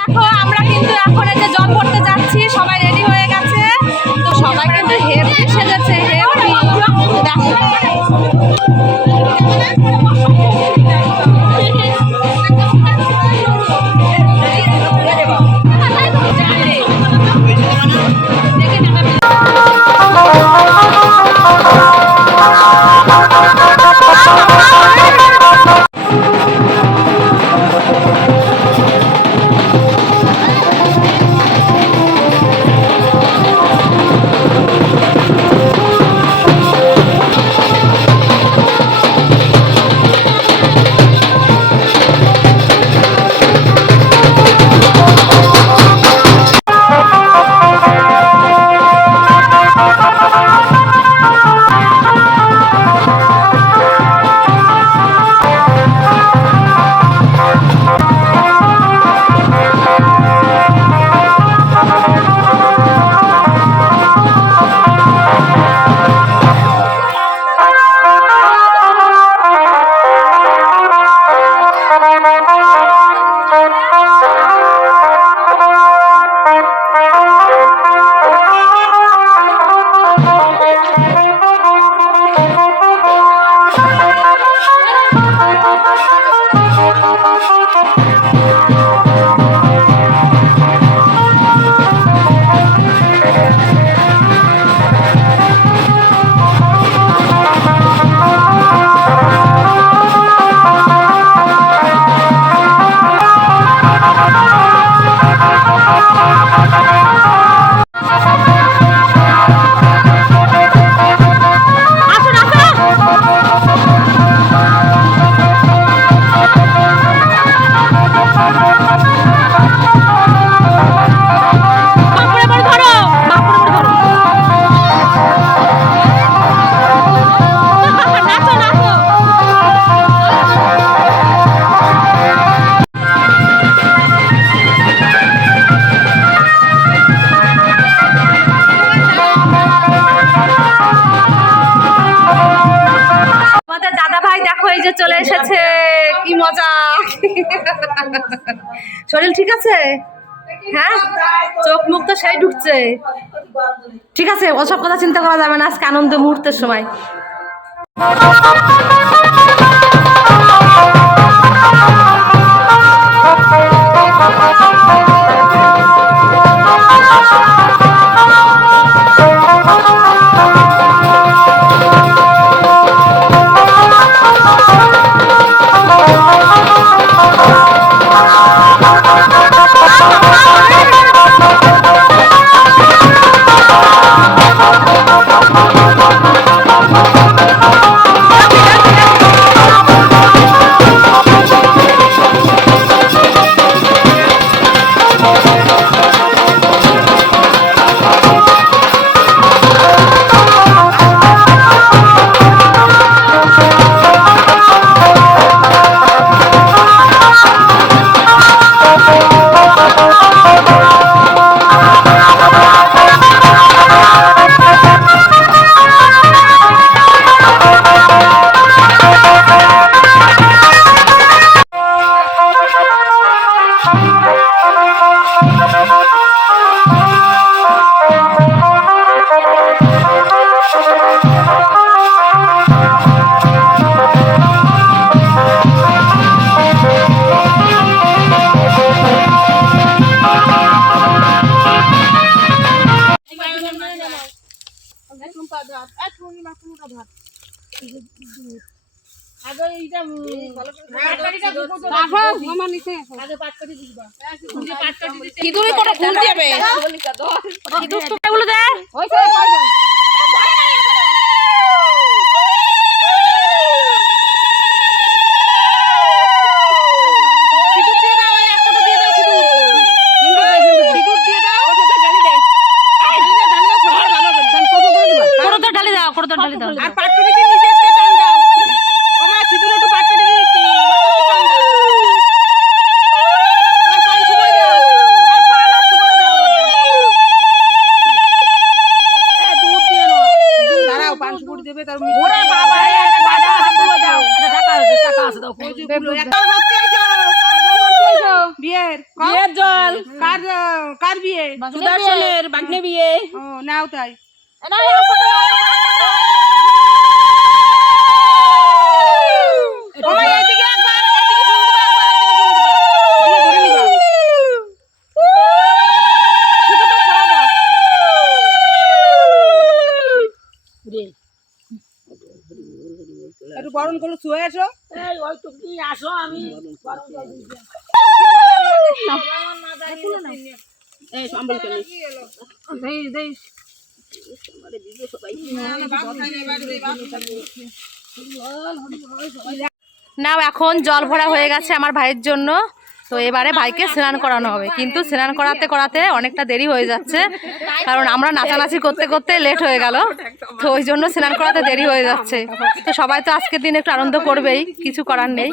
দেখো আমরা কিন্তু এখন এই যে জল ভরতে যাচ্ছি, সবাই রেডি হয়ে গেছে। তো সবাই কিন্তু হেভি সেজেছে, হেভি। দেখো চলে এসেছে, কি মজা। শরীর ঠিক আছে? হ্যাঁ, চোখ মুখ তো সেই ঢুকছে। ঠিক আছে, ওসব কথা চিন্তা করা যাবে না আজকে আনন্দ মুহূর্তের সময়। চল। কার বিয়ে? সুদর্শনের বাগনে বিয়ে। ও নাও তাই। একটু গরম করে শুয়ে আসো। আমি নাও এখন জল ভরা হয়ে গেছে আমার ভাইয়ের জন্য। তো এবারে ভাইকে স্নান করানো হবে, কিন্তু স্নান করাতে করাতে অনেকটা দেরি হয়ে যাচ্ছে, কারণ আমরা নাচানাচি করতে করতে লেট হয়ে গেল। তো ওই জন্য স্নান করাতে দেরি হয়ে যাচ্ছে। তো সবাই তো আজকের দিন একটু আনন্দ করবেই, কিছু করার নেই,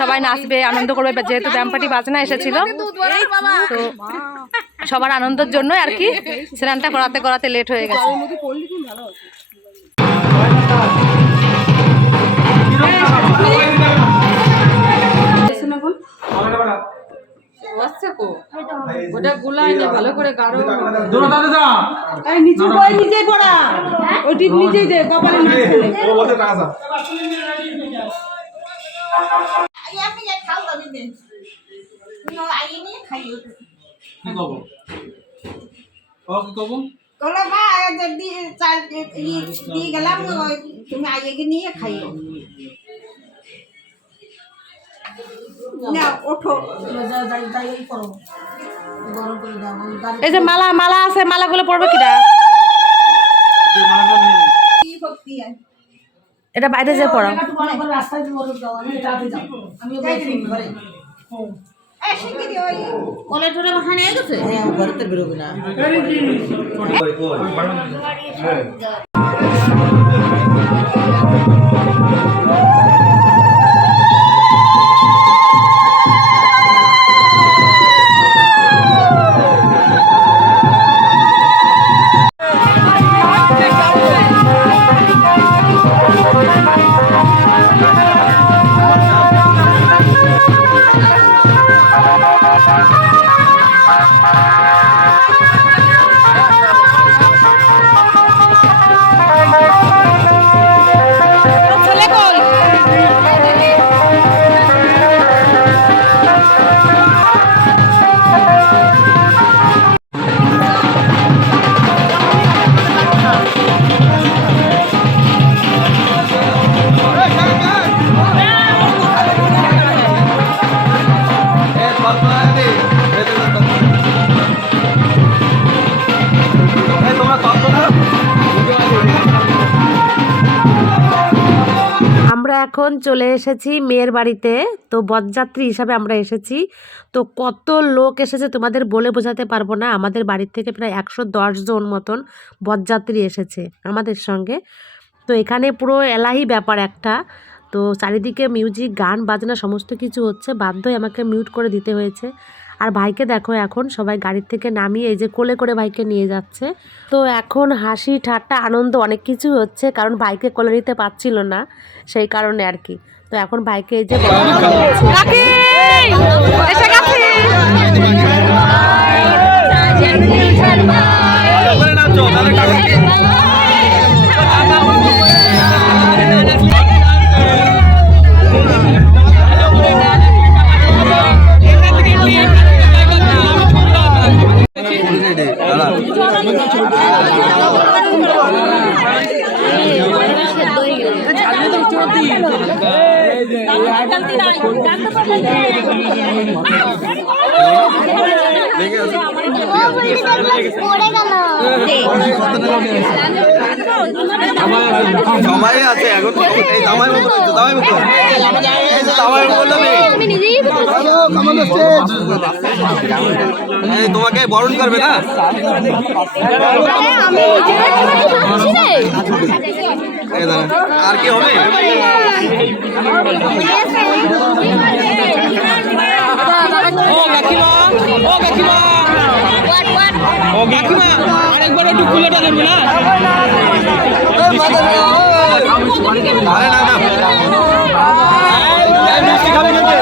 সবাই নাচবে আনন্দ করবে, যেহেতু ব্যায়ামপাটি বাজনা এসেছিল। তো সবার আনন্দের জন্য আর কি স্নানটা করাতে করাতে লেট হয়ে গেছে। ওটা গুলাই না ভালো করে গাঢ় এই নিচে বই নিচে পড়া ওই টিপ নিচে দে কপালে না খেলে ও বলতে টাকা আই আমি এক খাও তবে দে নো আই নি খাইও কি কব ও কি কব কলা মা যদি চাল দি গেলাম তুমি আইগে নিয়ে খাইও না ওঠো যাই যাই করো গরম করে দাও এই যে মালা মালা আছে, মালাগুলো পড়বে কিটা? এটা বাইরে যে পড়াও। রাস্তায় আমি ঘরে কলে টোলে বসা নিয়ে গেছে ঘরেতে বেরোবে না। এখন চলে এসেছি মেয়ের বাড়িতে। তো বরযাত্রী হিসাবে আমরা এসেছি। তো কত লোক এসেছে তোমাদের বলে বোঝাতে পারবো না। আমাদের বাড়ির থেকে প্রায় 110 জন মতন বরযাত্রী এসেছে আমাদের সঙ্গে। তো এখানে পুরো এলাহি ব্যাপার একটা। তো চারিদিকে মিউজিক গান বাজনা সমস্ত কিছু হচ্ছে, বাধ্যই আমাকে মিউট করে দিতে হয়েছে। আর ভাইকে দেখো এখন সবাই গাড়ির থেকে নামিয়ে এই যে কোলে করে ভাইকে নিয়ে যাচ্ছে। তো এখন হাসি ঠাট্টা আনন্দ অনেক কিছু হচ্ছে, কারণ ভাইকে কোলে নিতে পারছিল না, সেই কারণে আর কি। তো এখন ভাইকে এই যে সময় আছে এখন এই জামাই তোমাকে বরণ করবে না। আর কি হবে? আরেকবার একটু কুলেটা ধরবে না? আরে না না মিষ্টি খাবে নাকি?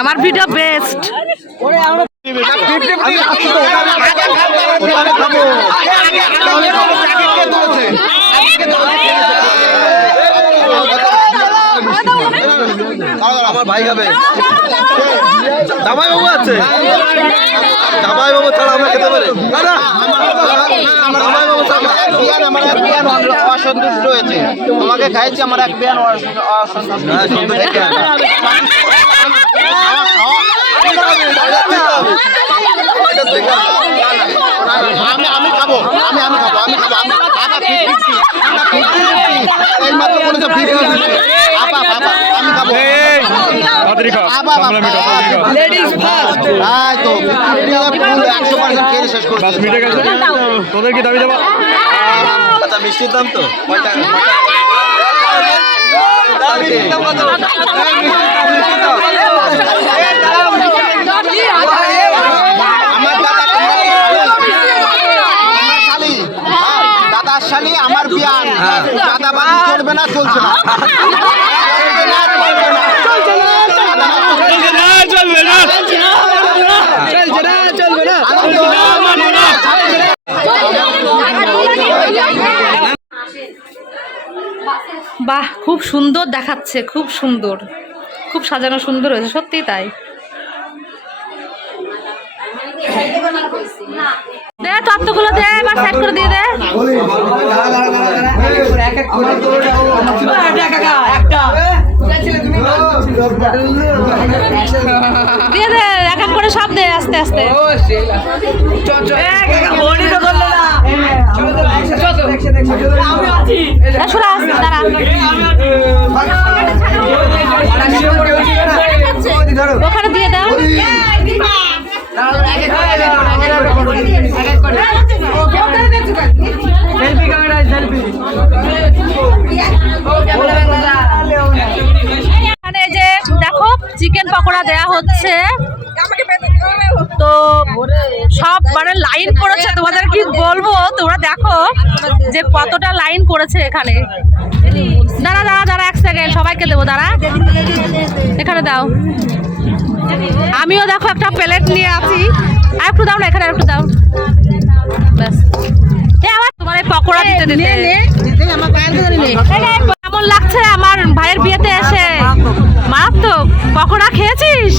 আমার ভিডিও বেস্ট। আমার ভাই খাবে। জামাই বাবু আছে, জামাই বাবু ছাড়া আমরা খেতে পারি না। জামাই বাবু ছাড়া আমার এক বিয়ান অসন্তুষ্ট হয়েছে, তোমাকে খাইছি, আমার এক বিয়ান অসন্তুষ্ট। আমি খাবো, আমি খাবো, আমি খাবো, এইমাত্র বলেছে আমি খাবো। Ladies first. তো 100% খেয়ে শেষ করছি। তোদের কি দাবি দেবো? আচ্ছা মিষ্টির দাম তো কয় টাকা? মিষ্টির দাম কত? আমার দাদার শালি আমার বিয়ান, দাদাবাজি চলবে না, চলছে না। বাহ, খুব সুন্দর দেখাচ্ছে, খুব সুন্দর, খুব সাজানো সুন্দর হয়েছে, সত্যিই তাই। দে তত্ত্বগুলো দে, এবার সেট করে দিয়ে দে। দিয়ে দে, এক এক করে সব দে, আস্তে আস্তে। দাঁড়া, ওখানে দিয়ে দাও। এখানে যে দেখো চিকেন পকোড়া দেয়া হচ্ছে, তো সব মানে লাইন করেছে, তোমাদের কি বলবো, তোমরা দেখো যে কতটা লাইন করেছে এখানে। দাঁড়া দাঁড়া দাঁড়া, এক সেকেন্ড, সবাইকে দেবো, দাঁড়া, এখানে দাও। আমিও দেখো একটা প্লেট নিয়ে আছি, আর একটু দাও না, এখানে একটু দাও, ব্যাস। আবার তোমার এই পকোড়া দিতে দিতে কেমন লাগছে আমার ভাইয়ের বিয়েতে এসে? মারাত্মক। পকোড়া খেয়েছিস?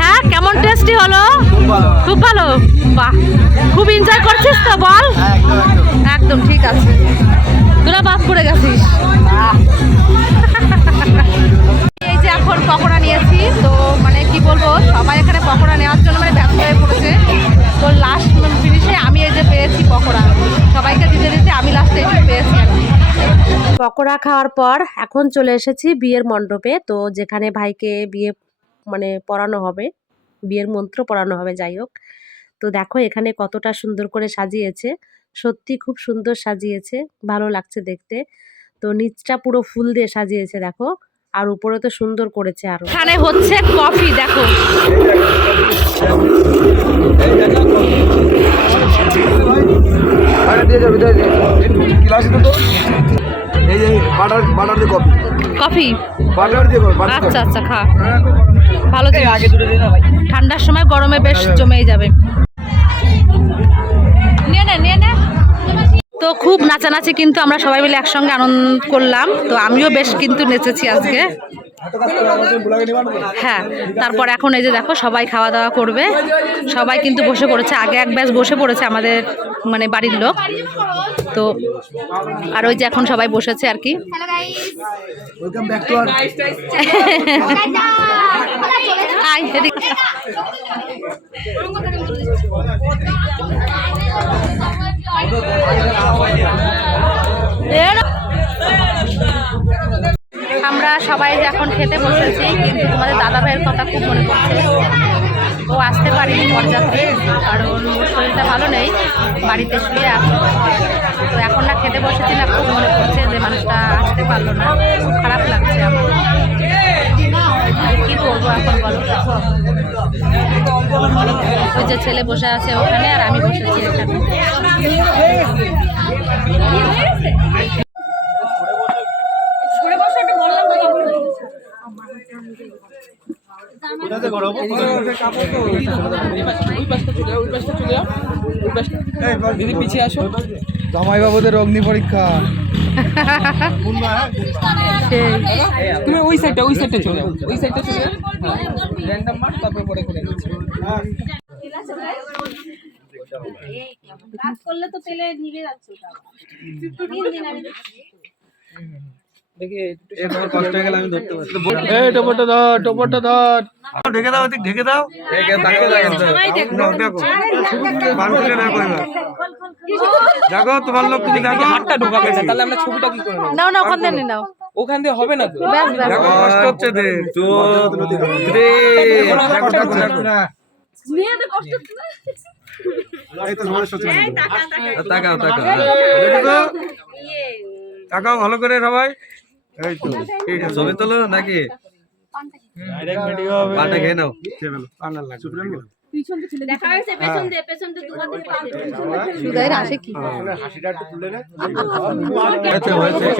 হ্যাঁ, কেমন টেস্টি হলো? খুব ভালো। বাহ, খুব এনজয় করছিস তো? বল। একদম ঠিক আছে, তোরা বাদ পড়ে গেছিস। এই যে এখন পকোড়া নিয়েছি, তো মানে কি বলবো, সবাই এখানে পকোড়া নেওয়ার জন্য মানে ব্যস্ত হয়ে পড়েছে। তো লাস্ট ফিনিশে আমি এই যে পেয়েছি পকোড়া, সবাইকে দিতে দিতে আমি লাস্টে এসে পেয়েছি। পকোড়া খাওয়ার পর এখন চলে এসেছি বিয়ের মণ্ডপে, তো যেখানে ভাইকে বিয়ে মানে পড়ানো হবে, বিয়ের মন্ত্র পড়ানো হবে, যাই হোক। তো দেখো এখানে কতটা সুন্দর করে সাজিয়েছে, সত্যি খুব সুন্দর সাজিয়েছে, ভালো লাগছে দেখতে। তো নিচটা পুরো ফুল দিয়ে সাজিয়েছে দেখো, আর উপরে তো সুন্দর করেছে। আরো এখানে হচ্ছে কফি, দেখো কফি। আচ্ছা আচ্ছা, খা, ভালো, ঠান্ডার সময় গরমে বেশ জমেই যাবে। নিয়ে নে, নিয়ে নে। তো খুব নাচানাচি কিন্তু আমরা সবাই মিলে একসঙ্গে আনন্দ করলাম, তো আমিও বেশ কিন্তু নেচেছি আজকে। হ্যাঁ, তারপর এখন এই যে দেখো সবাই খাওয়া দাওয়া করবে, সবাই কিন্তু বসে পড়েছে, আগে এক ব্যাচ বসে পড়েছে আমাদের মানে বাড়ির লোক। তো আর ওই যে এখন সবাই বসেছে আর কি। আমরা সবাই যে এখন খেতে বসেছি, কিন্তু তোমাদের দাদা ভাইয়ের কথা খুব মনে পড়ছে। ও আসতে পারিনি বরযাত্রী, কারণ ওর শরীরটা ভালো নেই, বাড়িতে শুয়ে আছে। তো এখন না খেতে বসেছি না, খুব মনে পড়ছে যে মানুষটা আসতে পারলো না, খুব খারাপ লাগছে আমার। কি করবো এখন বলো? ওই যে ছেলে বসে আছে ওখানে, আর আমি বসেছি এখানে। দিদি পিছিয়ে আসো। জামাই বাবুদের অগ্নি পরীক্ষা। তুমি ওই সাইডটা চলে যাও, ওই সাইডটা চলে যাও। র্যান্ডম মার তারপর পরে করে নিচ্ছি। কাজ করলে তো তেলে নিভে যাচ্ছে ওটা। 3 দিন আমি দেখছি। দেখি এই তোমার কষ্ট হয়ে গেল আমি ধরতে পারছি। এই টপরটা ধর। ঢেকে দাও, ঠিক ঢেকে দাও। ঢেকে তাকে দেখো। বার করে না কইবা। দেখো তোমার লোক তুমি দেখো হাতটা ঢোকাবে না, তাহলে আমরা ছবিটা কি করে নেব? নাও ওখান দিয়ে নাও। ওখান দিয়ে হবে না তো। ব্যাস দেখো কষ্ট হচ্ছে দে। 2 3 নিয়ে তো কষ্ট হচ্ছে না। এই তো তোমার সত্যি তাকাও। তাকাও ভালো করে সবাই। এই তো ঠিক আছে। ছবি তোলো নাকি? ডাইরেক্ট ভিডিও হবে। পাটা খেয়ে নাও। পান্না লাগবে। পিছন থেকে ছেলে দেখা হয়েছে পেছন দিয়ে দুবার দিকে পার করে। সুদাইর আসে কি? হাসিটা একটু তুলে নে। হয়েছে